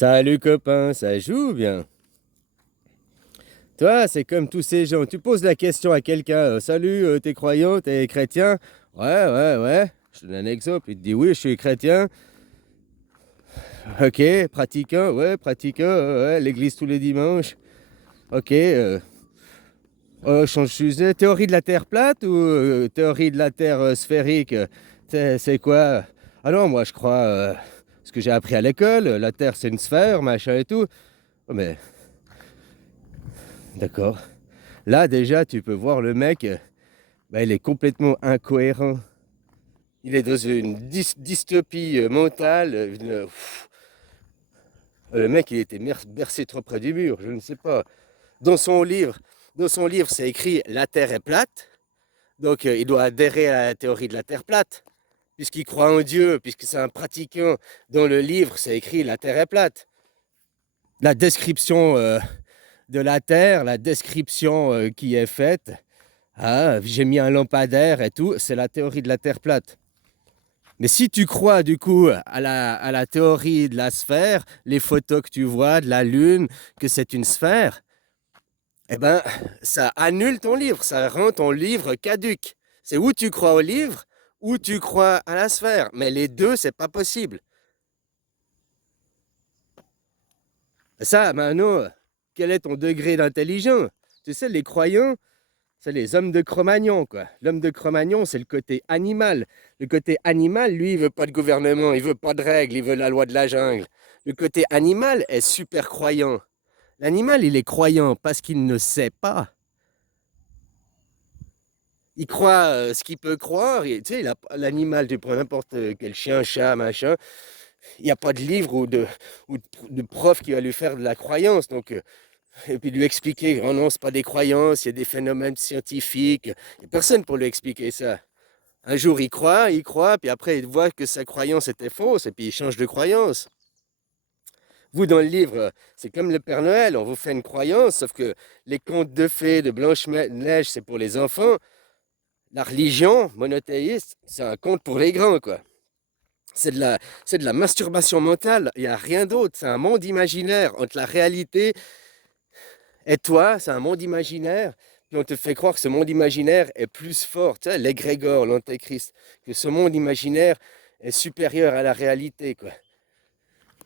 Salut copain, ça joue bien. Toi, c'est comme tous ces gens. Tu poses la question à quelqu'un, salut, t'es croyant, t'es chrétien? Ouais, ouais, ouais. Je te donne un exemple. Il te dit oui, je suis chrétien. Ok, pratiquant, ouais, pratiquant, ouais, l'église tous les dimanches. Ok, change de sujet. Théorie de la Terre plate ou théorie de la Terre sphérique? C'est quoi? Ah non, moi je crois, ce que j'ai appris à l'école, la Terre c'est une sphère, machin et tout. Oh, mais d'accord. Là, déjà, tu peux voir le mec, il est complètement incohérent. Il est dans une dystopie mentale. Le mec, il était bercé trop près du mur, je ne sais pas. Dans son livre, c'est écrit «La Terre est plate». Donc, il doit adhérer à la théorie de la Terre plate, puisqu'il croit en Dieu, puisque c'est un pratiquant. Dans le livre, c'est écrit «La Terre est plate». La description de la Terre, la description qui est faite, ah, j'ai mis un lampadaire et tout, c'est la théorie de la Terre plate. Mais si tu crois du coup à la théorie de la sphère, les photos que tu vois de la Lune, que c'est une sphère, eh ben, ça annule ton livre, ça rend ton livre caduque. C'est où tu crois au livre, ou tu crois à la sphère. Mais les deux, c'est pas possible. Ça, maintenant, quel est ton degré d'intelligence? Tu sais, les croyants, c'est les hommes de Cro-Magnon, quoi. L'homme de Cro-Magnon, c'est le côté animal. Le côté animal, lui, il veut pas de gouvernement, il veut pas de règles, il veut la loi de la jungle. Le côté animal est super croyant. L'animal, il est croyant parce qu'il ne sait pas. Il croit ce qu'il peut croire. Tu sais, l'animal, tu prends n'importe quel chien, chat, machin. Il n'y a pas de livre ou de prof qui va lui faire de la croyance. Donc, et puis lui expliquer, oh non, c'est pas des croyances, il y a des phénomènes scientifiques. Il n'y a personne pour lui expliquer ça. Un jour, il croit, puis après, il voit que sa croyance était fausse, et puis il change de croyance. Vous, dans le livre, c'est comme le Père Noël, on vous fait une croyance, sauf que les contes de fées, de Blanche-Neige, c'est pour les enfants. La religion monothéiste, c'est un conte pour les grands, quoi. C'est de la masturbation mentale, il n'y a rien d'autre, c'est un monde imaginaire entre la réalité et toi, c'est un monde imaginaire. Puis on te fait croire que ce monde imaginaire est plus fort, tu sais, l'égrégore, l'antéchrist, que ce monde imaginaire est supérieur à la réalité, quoi.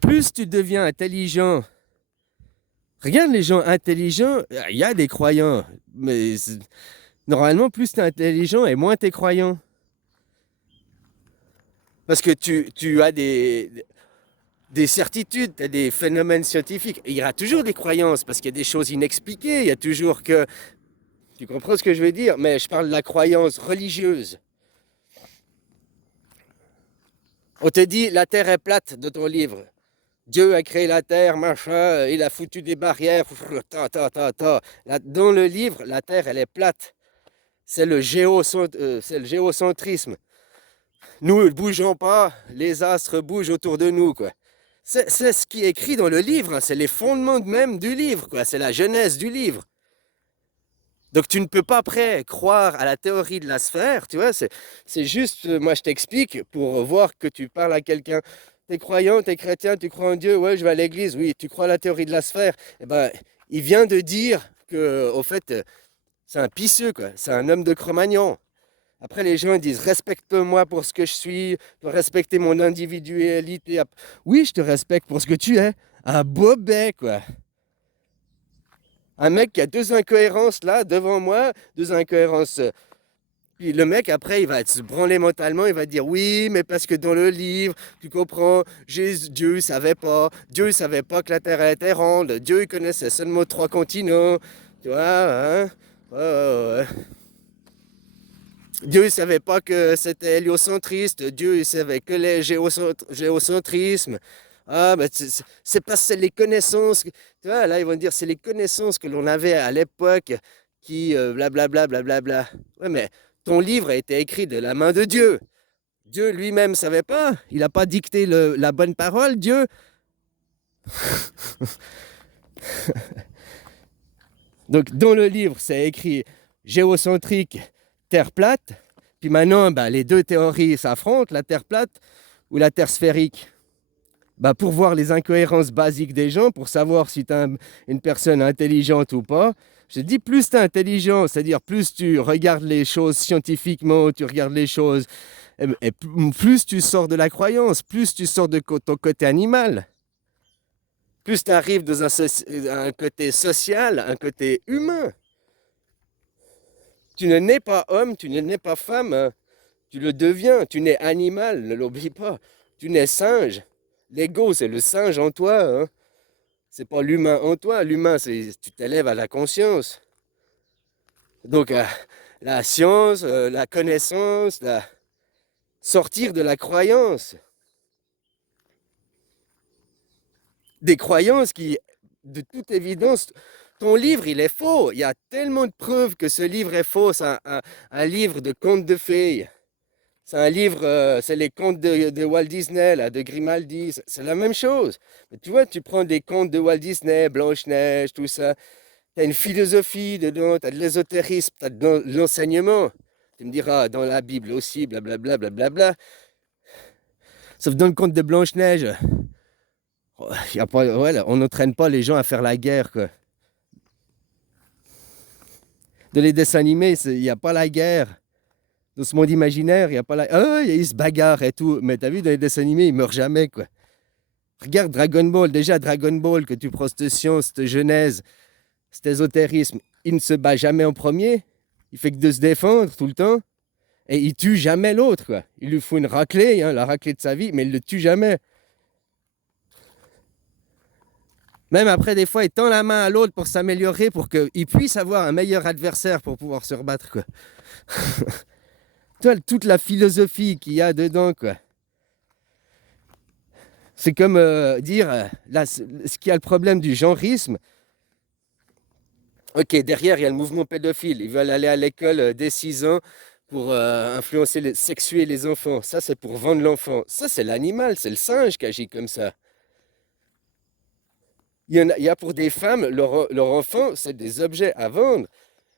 Plus tu deviens intelligent, regarde les gens intelligents, il y a des croyants, mais normalement, plus tu es intelligent et moins tu es croyant. Parce que tu as des certitudes, tu as des phénomènes scientifiques. Et il y aura toujours des croyances, parce qu'il y a des choses inexpliquées, il y a toujours que... Tu comprends ce que je veux dire? Mais je parle de la croyance religieuse. On te dit, la Terre est plate dans ton livre. Dieu a créé la Terre, machin, il a foutu des barrières, dans le livre, la Terre, elle est plate. C'est c'est le géocentrisme. Nous ne bougeons pas, les astres bougent autour de nous, quoi. C'est ce qui est écrit dans le livre, hein, c'est les fondements même du livre, quoi. C'est la genèse du livre. Donc tu ne peux pas après croire à la théorie de la sphère, tu vois, c'est juste, moi je t'explique pour voir que tu parles à quelqu'un. T'es croyant, t'es chrétien, tu crois en Dieu, ouais, je vais à l'église, oui, tu crois à la théorie de la sphère. Eh ben, il vient de dire que, au fait, c'est un pisseux, quoi, c'est un homme de Cro-Magnon. Après, les gens disent respecte-moi pour ce que je suis, pour respecter mon individualité. Oui, je te respecte pour ce que tu es, un bobet, quoi. Un mec qui a deux incohérences là, devant moi, deux incohérences. Puis le mec, après, il va se branler mentalement, il va dire oui, mais parce que dans le livre, tu comprends, Dieu ne savait pas que la Terre était ronde, Dieu il connaissait seulement trois continents, tu vois, hein? Ouais, ouais, ouais. Dieu ne savait pas que c'était héliocentriste, Dieu il savait que les géocentrismes. Ah, ben c'est parce que c'est les connaissances. Tu vois, là, ils vont dire c'est les connaissances que l'on avait à l'époque qui blablabla, blablabla. Ouais, mais ton livre a été écrit de la main de Dieu. Dieu lui-même ne savait pas. Il n'a pas dicté la bonne parole, Dieu. Donc, dans le livre, c'est écrit géocentrique, terre plate. Puis maintenant, ben, les deux théories s'affrontent, la terre plate ou la terre sphérique. Bah, pour voir les incohérences basiques des gens, pour savoir si tu es une personne intelligente ou pas. Je te dis, plus tu es intelligent, c'est-à-dire plus tu regardes les choses scientifiquement, tu regardes les choses, plus tu sors de la croyance, plus tu sors de ton côté animal, plus tu arrives dans un côté social, un côté humain. Tu ne nais pas homme, tu ne nais pas femme, hein. Tu le deviens, tu nais animal, ne l'oublie pas. Tu nais singe. L'ego, c'est le singe en toi, hein. C'est pas l'humain en toi. L'humain, c'est tu t'élèves à la conscience. Donc, la science, la connaissance, sortir de la croyance. Des croyances qui, de toute évidence, ton livre, il est faux. Il y a tellement de preuves que ce livre est faux. C'est un livre de contes de fées. C'est un livre, c'est les contes de Walt Disney, là, de Grimaldi. C'est la même chose. Mais tu vois, tu prends des contes de Walt Disney, Blanche-Neige, tout ça. Tu as une philosophie dedans, tu as de l'ésotérisme, tu as de l'enseignement. Tu me diras, dans la Bible aussi, blablabla, blablabla. Sauf dans le conte de Blanche-Neige, y a pas, ouais, on n'entraîne pas les gens à faire la guerre, quoi. Dans les dessins animés, il n'y a pas la guerre. Dans ce monde imaginaire, il n'y a pas la... Ah, ils se bagarrent et tout. Mais t'as vu, dans les dessins animés, ils meurent jamais, quoi. Regarde Dragon Ball. Déjà, Dragon Ball, que tu prends cette science, cette genèse, cet ésotérisme, il ne se bat jamais en premier. Il fait que de se défendre tout le temps. Et il tue jamais l'autre, quoi. Il lui faut une raclée, hein, la raclée de sa vie, mais il le tue jamais. Même après, des fois, il tend la main à l'autre pour s'améliorer, pour qu'il puisse avoir un meilleur adversaire pour pouvoir se rebattre, quoi. Toi, toute la philosophie qu'il y a dedans, quoi. C'est comme dire, là, ce qui a le problème du genrisme. Ok, derrière, il y a le mouvement pédophile. Ils veulent aller à l'école dès 6 ans pour influencer, sexuer les enfants. Ça, c'est pour vendre l'enfant. Ça, c'est l'animal, c'est le singe qui agit comme ça. Il y a pour des femmes, leur enfant, c'est des objets à vendre.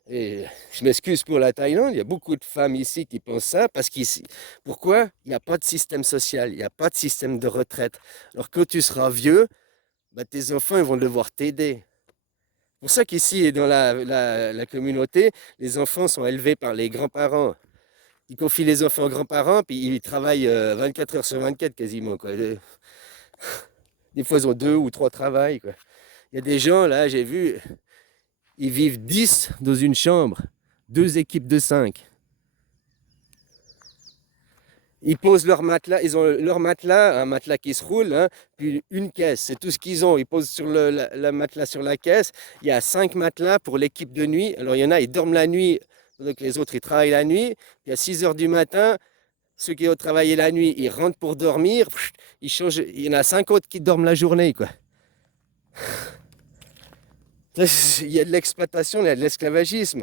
Et je m'excuse pour la Thaïlande, il y a beaucoup de femmes ici qui pensent ça, parce qu'ici, pourquoi? Il n'y a pas de système social, il n'y a pas de système de retraite. Alors quand tu seras vieux, bah, tes enfants ils vont devoir t'aider. C'est pour ça qu'ici, dans la communauté, les enfants sont élevés par les grands-parents. Ils confient les enfants aux grands-parents, puis ils travaillent 24 heures sur 24 quasiment, quoi. Des fois, ils ont 2 ou 3 travails, quoi. Il y a des gens, là, j'ai vu, ils vivent 10 dans une chambre, 2 équipes de 5. Ils posent leur matelas, ils ont leur matelas, un matelas qui se roule, hein, puis une caisse, c'est tout ce qu'ils ont. Ils posent sur la matelas sur la caisse. Il y a 5 matelas pour l'équipe de nuit. Alors il y en a, ils dorment la nuit, donc les autres, ils travaillent la nuit. Puis à 6 heures du matin, ceux qui ont travaillé la nuit, ils rentrent pour dormir. Ils changent, il y en a 5 autres qui dorment la journée, quoi. Il y a de l'exploitation, il y a de l'esclavagisme.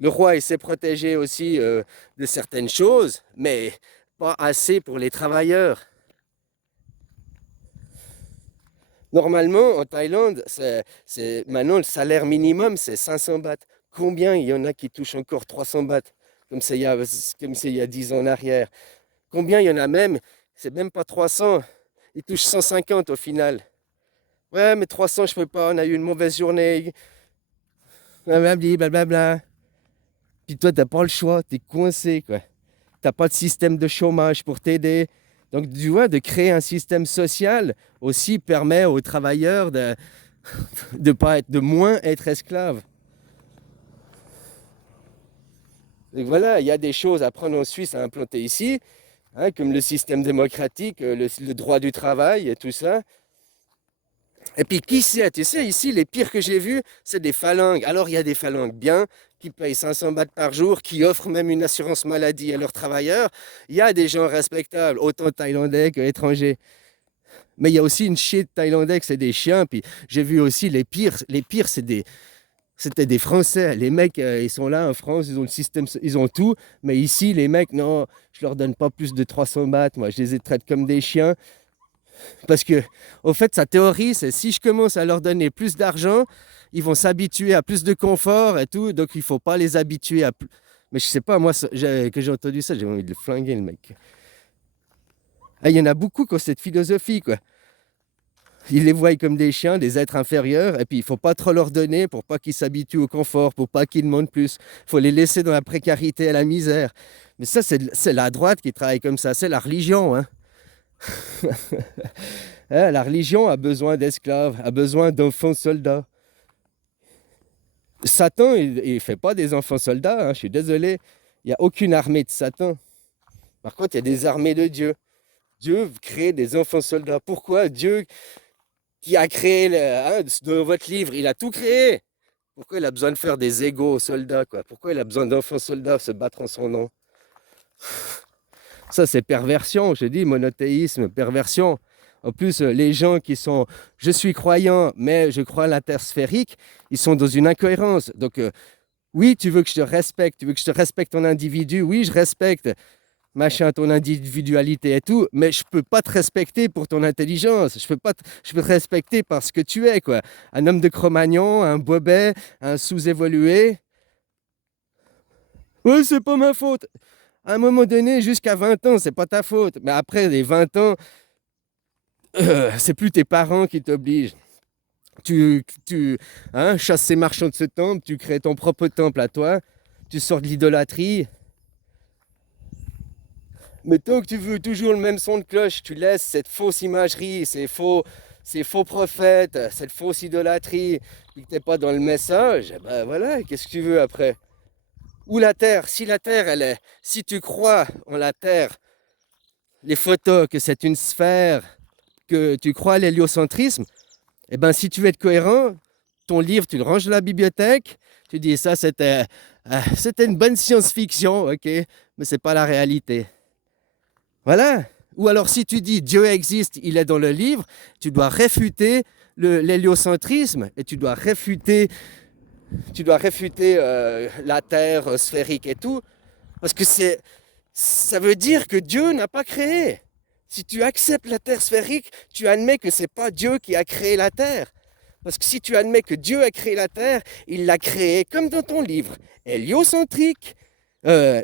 Le roi essaie de protéger aussi de certaines choses, mais pas assez pour les travailleurs. Normalement, en Thaïlande, maintenant le salaire minimum, c'est 500 bahts. Combien il y en a qui touchent encore 300 bahts, comme c'est il y a 10 ans en arrière? Combien il y en a même, c'est même pas 300, ils touchent 150 au final. Ouais, mais 300, je peux pas, on a eu une mauvaise journée. Blablabla. Puis toi, t'as pas le choix, t'es coincé, quoi. T'as pas de système de chômage pour t'aider. Donc, tu vois, de créer un système social aussi permet aux travailleurs de moins être esclaves. Donc voilà, il y a des choses à prendre en Suisse à implanter ici, hein, comme le système démocratique, le droit du travail et tout ça. Et puis qui sait, tu sais, ici, les pires que j'ai vus, c'est des phalanges. Alors il y a des phalanges bien, qui payent 500 bahts par jour, qui offrent même une assurance maladie à leurs travailleurs. Il y a des gens respectables, autant thaïlandais qu'étrangers. Mais il y a aussi une chier de thaïlandais que c'est des chiens. Puis j'ai vu aussi les pires. Les pires, c'était des Français. Les mecs, ils sont là en France, ils ont le système, ils ont tout. Mais ici, les mecs, non, je leur donne pas plus de 300 bahts. Moi, je les traite comme des chiens. Parce que, au fait, sa théorie, c'est si je commence à leur donner plus d'argent, ils vont s'habituer à plus de confort et tout. Donc, il ne faut pas les habituer à plus. Mais je sais pas, moi, que j'ai entendu ça, j'ai envie de le flinguer, le mec. Ah, il y en a beaucoup qui ont cette philosophie, quoi. Ils les voient comme des chiens, des êtres inférieurs, et puis il ne faut pas trop leur donner pour pas qu'ils s'habituent au confort, pour pas qu'ils demandent plus. Il faut les laisser dans la précarité et la misère. Mais ça, c'est la droite qui travaille comme ça, c'est la religion, hein. Hein, la religion a besoin d'esclaves, a besoin d'enfants soldats. Satan, il ne fait pas des enfants soldats, hein, je suis désolé. Il n'y a aucune armée de Satan. Par contre, il y a des armées de Dieu. Dieu crée des enfants soldats. Pourquoi Dieu qui a créé, dans votre livre, il a tout créé? Pourquoi il a besoin de faire des égaux soldats, quoi? Pourquoi il a besoin d'enfants soldats se battre en son nom? Ça, c'est perversion, je dis, monothéisme, perversion. En plus, les gens qui sont « je suis croyant, mais je crois à la terre sphérique », ils sont dans une incohérence. Donc, oui, tu veux que je te respecte, tu veux que je te respecte ton individu, oui, je respecte, machin, ton individualité et tout, mais je peux pas te respecter pour ton intelligence, je peux te respecter parce que tu es, quoi. Un homme de Cro-Magnon, un bobet, un sous-évolué. Ouais, c'est pas ma faute. À un moment donné, jusqu'à 20 ans, c'est pas ta faute. Mais après les 20 ans, c'est plus tes parents qui t'obligent. Chasses ces marchands de ce temple, tu crées ton propre temple à toi, tu sors de l'idolâtrie. Mais tant que tu veux toujours le même son de cloche, tu laisses cette fausse imagerie, ces faux prophètes, cette fausse idolâtrie, et que tu n'es pas dans le message, ben voilà, qu'est-ce que tu veux après? Ou la Terre, si la Terre, si tu crois en la Terre, les photos, que c'est une sphère, que tu crois à l'héliocentrisme, eh ben si tu veux être cohérent, ton livre, tu le ranges dans la bibliothèque, tu dis ça, c'était une bonne science-fiction, ok, mais c'est pas la réalité. Voilà. Ou alors si tu dis Dieu existe, il est dans le livre, tu dois réfuter l'héliocentrisme et tu dois réfuter la Terre sphérique et tout, parce que ça veut dire que Dieu n'a pas créé. Si tu acceptes la Terre sphérique, tu admets que c'est pas Dieu qui a créé la Terre. Parce que si tu admets que Dieu a créé la Terre, il l'a créée comme dans ton livre, héliocentrique,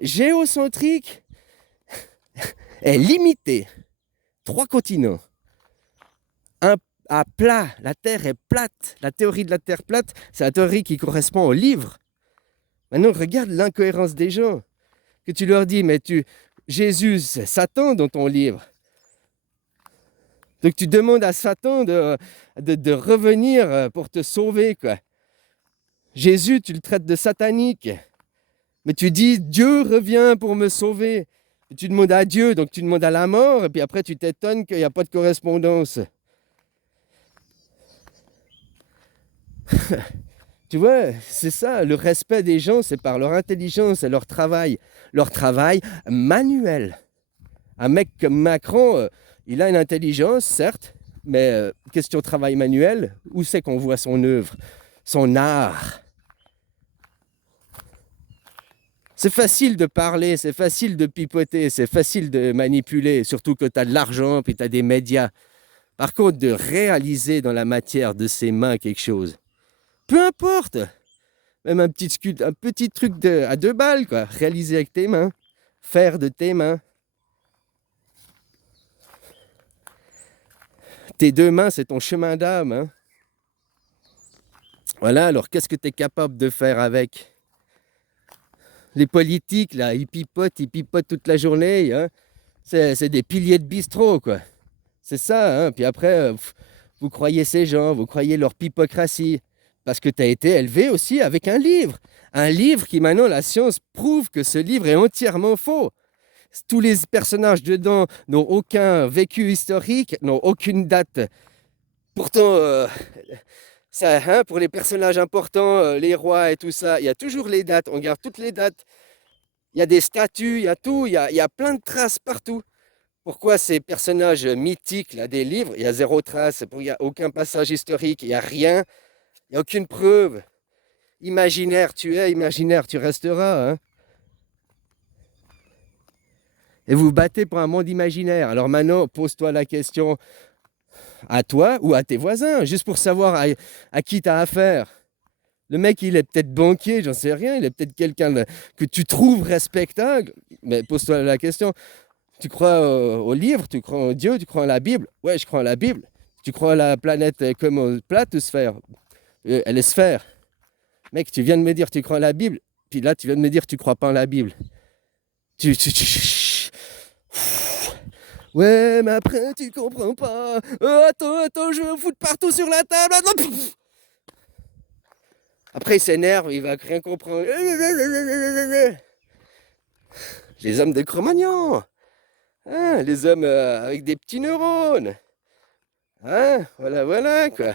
géocentrique, est limité. 3 continents. Un à plat, la Terre est plate. La théorie de la Terre plate, c'est la théorie qui correspond au livre. Maintenant, regarde l'incohérence des gens. Que tu leur dis, mais Jésus, c'est Satan dans ton livre. Donc tu demandes à Satan de revenir pour te sauver, quoi. Jésus, tu le traites de satanique. Mais tu dis, Dieu revient pour me sauver. Et tu demandes à Dieu, donc tu demandes à la mort, et puis après tu t'étonnes qu'il n'y a pas de correspondance. Tu vois, c'est ça, le respect des gens, c'est par leur intelligence et leur travail manuel. Un mec comme Macron, il a une intelligence, certes, mais question travail manuel, où c'est qu'on voit son œuvre, son art? C'est facile de parler, c'est facile de pipoter, c'est facile de manipuler, surtout que tu as de l'argent, puis tu as des médias. Par contre, de réaliser dans la matière de ses mains quelque chose, peu importe, même un petit truc à 2 balles, quoi, réaliser avec tes mains, faire de tes mains. Tes 2 mains, c'est ton chemin d'âme, hein. Voilà, alors qu'est-ce que tu es capable de faire avec? Les politiques, là, ils pipotent toute la journée, hein. C'est des piliers de bistrot, quoi. C'est ça, hein. Puis après, vous croyez ces gens, vous croyez leur pipocratie. Parce que tu as été élevé aussi avec un livre. Un livre qui, maintenant, la science prouve que ce livre est entièrement faux. Tous les personnages dedans n'ont aucun vécu historique, n'ont aucune date. Pourtant, ça, hein, pour les personnages importants, les rois et tout ça, il y a toujours les dates. On garde toutes les dates. Il y a des statues, il y a tout, il y a plein de traces partout. Pourquoi ces personnages mythiques là, des livres, il y a 0 trace, il n'y a aucun passage historique, il n'y a rien, il n'y a aucune preuve. Imaginaire tu es, imaginaire tu resteras, hein. Et vous battez pour un monde imaginaire. Alors maintenant, pose-toi la question à toi ou à tes voisins, juste pour savoir à qui tu as affaire. Le mec, il est peut-être banquier, j'en sais rien, il est peut-être quelqu'un que tu trouves respectable, mais pose-toi la question. Tu crois au livre, tu crois en Dieu, tu crois en la Bible. Ouais, je crois en la Bible. Tu crois à la planète comme plate ou sphère? Elle est sphère. Mec, tu viens de me dire tu crois en la Bible, puis là tu viens de me dire tu crois pas en la Bible. Tu. Ouais, mais après tu comprends pas. Attends, je vais me foutre partout sur la table. Attends. Après il s'énerve, il va rien comprendre. Les hommes de Cro-Magnon. Hein, les hommes avec des petits neurones. Hein, voilà quoi.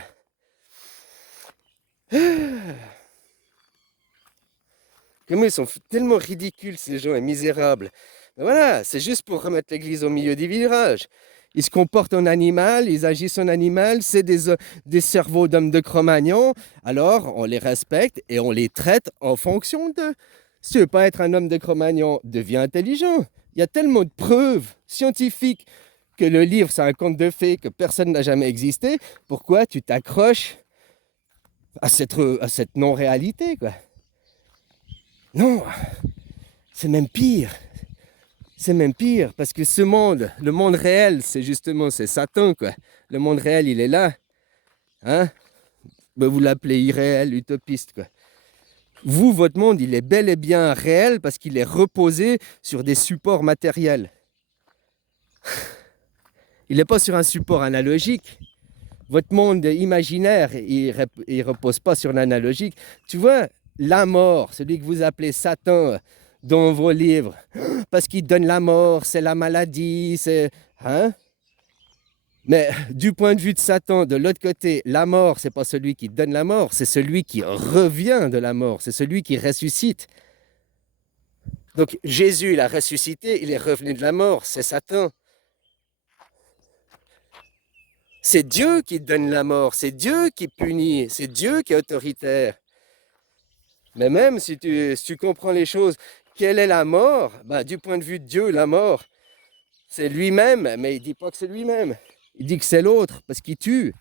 Comment ils sont tellement ridicules ces gens et misérables. Mais voilà, c'est juste pour remettre l'église au milieu du village. Ils se comportent en animal, ils agissent en animal, c'est des cerveaux d'hommes de Cro-Magnon, alors on les respecte et on les traite en fonction d'eux. Si tu veux pas être un homme de Cro-Magnon, deviens intelligent. Il y a tellement de preuves scientifiques que le livre c'est un conte de fées, que personne n'a jamais existé. Pourquoi tu t'accroches à cette non-réalité, quoi? Non, c'est même pire. C'est même pire, parce que ce monde, le monde réel, c'est Satan, quoi. Le monde réel, il est là. Hein? Ben, vous l'appelez irréel, utopiste, quoi. Vous, votre monde, il est bel et bien réel parce qu'il est reposé sur des supports matériels. Il n'est pas sur un support analogique. Votre monde imaginaire, il ne repose pas sur l'analogique. Tu vois, la mort, celui que vous appelez Satan dans vos livres, parce qu'il donne la mort, c'est la maladie, c'est... Hein? Mais du point de vue de Satan, de l'autre côté, la mort, c'est pas celui qui donne la mort, c'est celui qui revient de la mort, c'est celui qui ressuscite. Donc Jésus, il a ressuscité, il est revenu de la mort, c'est Satan. C'est Dieu qui donne la mort, c'est Dieu qui punit, c'est Dieu qui est autoritaire. Mais même si tu comprends les choses, quelle est la mort? Ben, du point de vue de Dieu, la mort, c'est lui-même, mais il ne dit pas que c'est lui-même. Il dit que c'est l'autre, parce qu'il tue.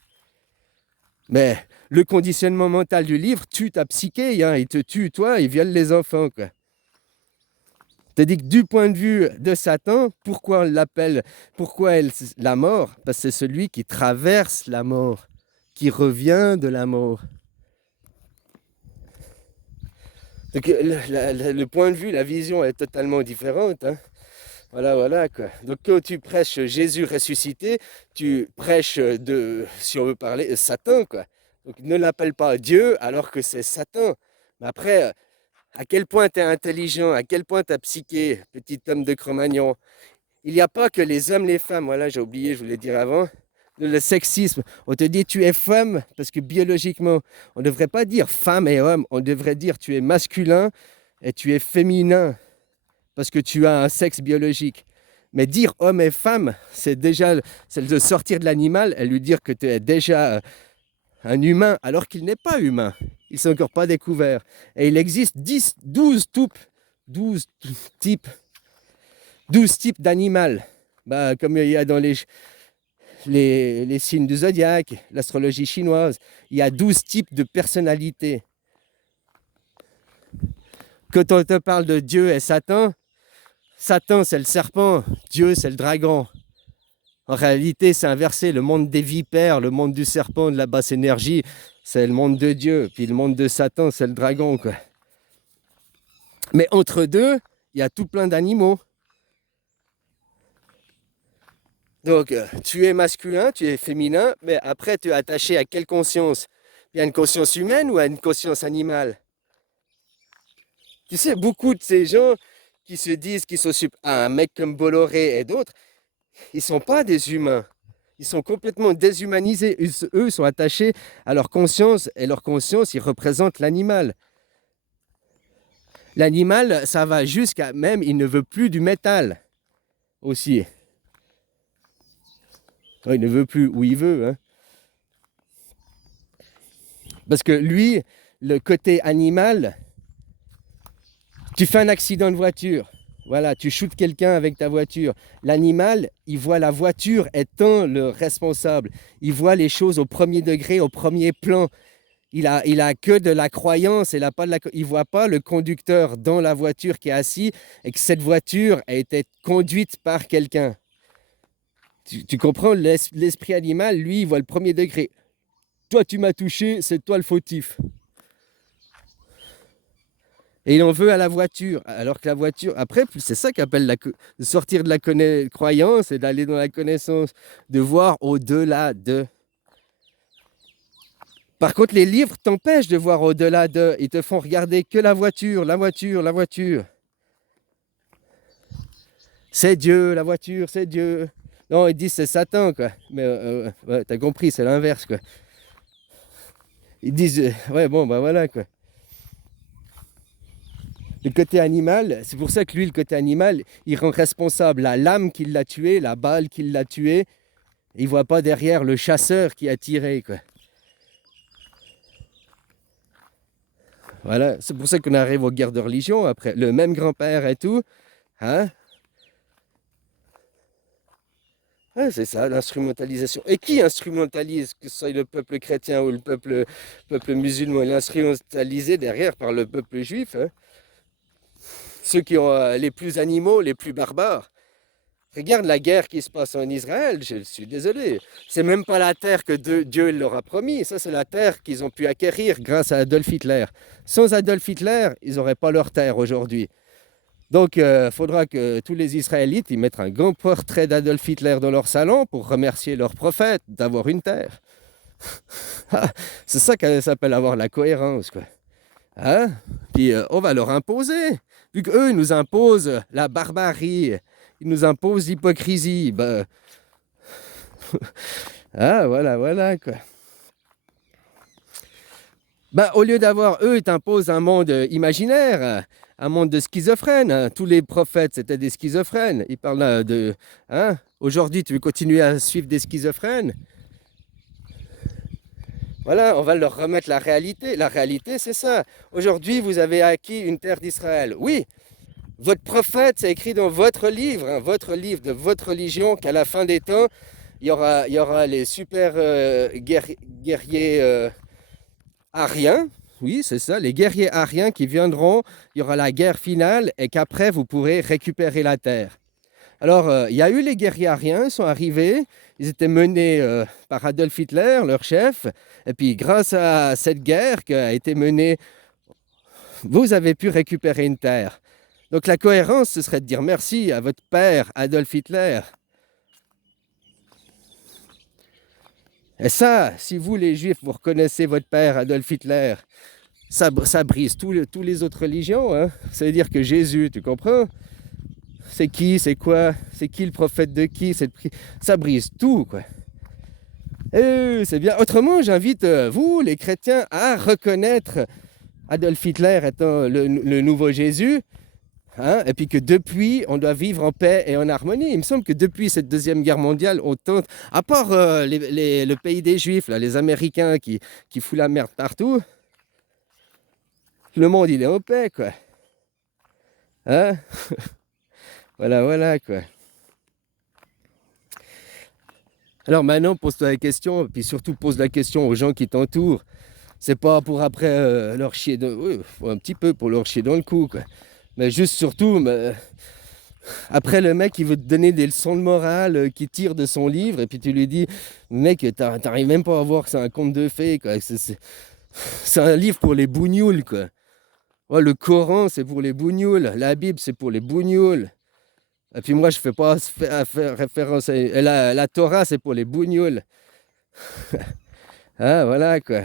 Mais le conditionnement mental du livre tue ta psyché, hein. Il te tue, toi, il viole les enfants, quoi. te dit que du point de vue de Satan, pourquoi on l'appelle, la mort? Parce que c'est celui qui traverse la mort, qui revient de la mort. Donc le point de vue, la vision est totalement différente. Hein. Voilà quoi. Donc quand tu prêches Jésus ressuscité, tu prêches si on veut parler, Satan quoi. Donc ne l'appelle pas Dieu alors que c'est Satan. Mais après, à quel point tu es intelligent, à quel point ta psyché, petit homme de Cro-Magnon. Il n'y a pas que les hommes, les femmes. Voilà, j'ai oublié, je voulais dire avant. Le sexisme. On te dit tu es femme parce que biologiquement, on ne devrait pas dire femme et homme. On devrait dire tu es masculin et tu es féminin parce que tu as un sexe biologique. Mais dire homme et femme, c'est de sortir de l'animal et lui dire que tu es déjà un humain alors qu'il n'est pas humain. Il ne s'est encore pas découvert. Et il existe 12 types d'animal. Bah, comme il y a dans les signes du zodiaque, l'astrologie chinoise, il y a 12 types de personnalités. Quand on te parle de Dieu et Satan, Satan c'est le serpent, Dieu c'est le dragon. En réalité, c'est inversé. Le monde des vipères, le monde du serpent, de la basse énergie, c'est le monde de Dieu. Puis le monde de Satan, c'est le dragon, quoi. Mais entre deux, il y a tout plein d'animaux. Donc, tu es masculin, tu es féminin, mais après, tu es attaché à quelle conscience? Il y a une conscience humaine ou à une conscience animale? Tu sais, beaucoup de ces gens qui se disent qu'ils sont un mec comme Bolloré et d'autres, ils ne sont pas des humains. Ils sont complètement déshumanisés. Eux sont attachés à leur conscience et leur conscience, ils représentent l'animal. L'animal, ça va jusqu'à même, il ne veut plus du métal aussi. Il ne veut plus où il veut. Hein. Parce que lui, le côté animal, tu fais un accident de voiture. Voilà, tu shootes quelqu'un avec ta voiture. L'animal, il voit la voiture étant le responsable. Il voit les choses au premier degré, au premier plan. il a que de la croyance, il voit pas le conducteur dans la voiture qui est assis et que cette voiture a été conduite par quelqu'un. Tu comprends, l'esprit animal, lui, il voit le premier degré. Toi, tu m'as touché, c'est toi le fautif. Et il en veut à la voiture. Alors que la voiture, après, c'est ça qu'appelle de sortir de la croyance et d'aller dans la connaissance, de voir au-delà de. Par contre, les livres t'empêchent de voir au-delà de. Ils te font regarder que la voiture, la voiture, la voiture. C'est Dieu, la voiture, c'est Dieu. Non, ils disent c'est Satan, quoi. Mais ouais, t'as compris, c'est l'inverse, quoi. Ils disent, ouais, bon, bah voilà, quoi. Le côté animal, c'est pour ça que lui, le côté animal, il rend responsable la lame qui l'a tué, la balle qui l'a tué. Il ne voit pas derrière le chasseur qui a tiré, quoi. Voilà, c'est pour ça qu'on arrive aux guerres de religion après. Le même grand-père et tout, hein? Ouais, c'est ça, l'instrumentalisation. Et qui instrumentalise, que ce soit le peuple chrétien ou le peuple musulman, il est instrumentalisé derrière par le peuple juif, hein? Ceux qui ont les plus animaux, les plus barbares. Regarde la guerre qui se passe en Israël, je suis désolé. C'est même pas la terre que Dieu leur a promis, ça c'est la terre qu'ils ont pu acquérir grâce à Adolf Hitler. Sans Adolf Hitler, ils n'auraient pas leur terre aujourd'hui. Donc il faudra que tous les Israélites ils mettent un grand portrait d'Adolf Hitler dans leur salon pour remercier leur prophète d'avoir une terre. C'est ça qu'elle s'appelle avoir la cohérence, quoi. Hein? Puis on va leur imposer. Vu qu'eux, ils nous imposent la barbarie, ils nous imposent l'hypocrisie. Ben... ah, voilà, voilà, quoi. Ben, au lieu d'avoir, eux, ils t'imposent un monde imaginaire, un monde de schizophrènes. Tous les prophètes, c'était des schizophrènes. Ils parlent de... Hein? Aujourd'hui, tu veux continuer à suivre des schizophrènes? Voilà, on va leur remettre la réalité. La réalité, c'est ça. Aujourd'hui, vous avez acquis une terre d'Israël. Oui, votre prophète, c'est écrit dans votre livre, hein, votre livre de votre religion, qu'à la fin des temps, il y aura les super guerriers ariens. Oui, c'est ça, les guerriers ariens qui viendront, il y aura la guerre finale et qu'après, vous pourrez récupérer la terre. Alors, il y a eu les guerriers ariens, ils sont arrivés, ils étaient menés par Adolf Hitler, leur chef, et puis grâce à cette guerre qui a été menée, vous avez pu récupérer une terre. Donc la cohérence, ce serait de dire merci à votre père Adolf Hitler. Et ça, si vous les juifs, vous reconnaissez votre père Adolf Hitler, ça brise tous les autres religions. Hein. Ça veut dire que Jésus, tu comprends? C'est qui, c'est quoi, c'est qui le prophète de qui, ça brise tout, quoi. Et c'est bien. Autrement, j'invite vous, les chrétiens, à reconnaître Adolf Hitler étant le nouveau Jésus, hein, et puis que depuis, on doit vivre en paix et en harmonie. Il me semble que depuis cette Deuxième Guerre mondiale, on tente, à part le pays des Juifs, là, les Américains qui foutent la merde partout, le monde, il est en paix, quoi. Hein? Voilà, voilà, quoi. Alors maintenant, pose-toi la question, puis surtout pose la question aux gens qui t'entourent. C'est pas pour après leur chier oui, un petit peu pour leur chier dans le cou, quoi. Mais juste surtout, après le mec il veut te donner des leçons de morale qui tire de son livre, et puis tu lui dis, mec, t'arrives même pas à voir que c'est un conte de fées, quoi. C'est un livre pour les bougnoules, quoi. Ouais, le Coran, c'est pour les bougnoules. La Bible, c'est pour les bougnoules. Et puis moi, je fais pas faire référence à... La Torah, c'est pour les bougnoules. Ah, voilà, quoi.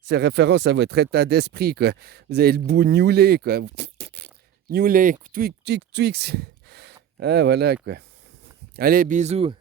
C'est référence à votre état d'esprit, quoi. Vous avez le bout gnoulé, quoi. Gnoulé, twix. Ah, voilà, quoi. Allez, bisous.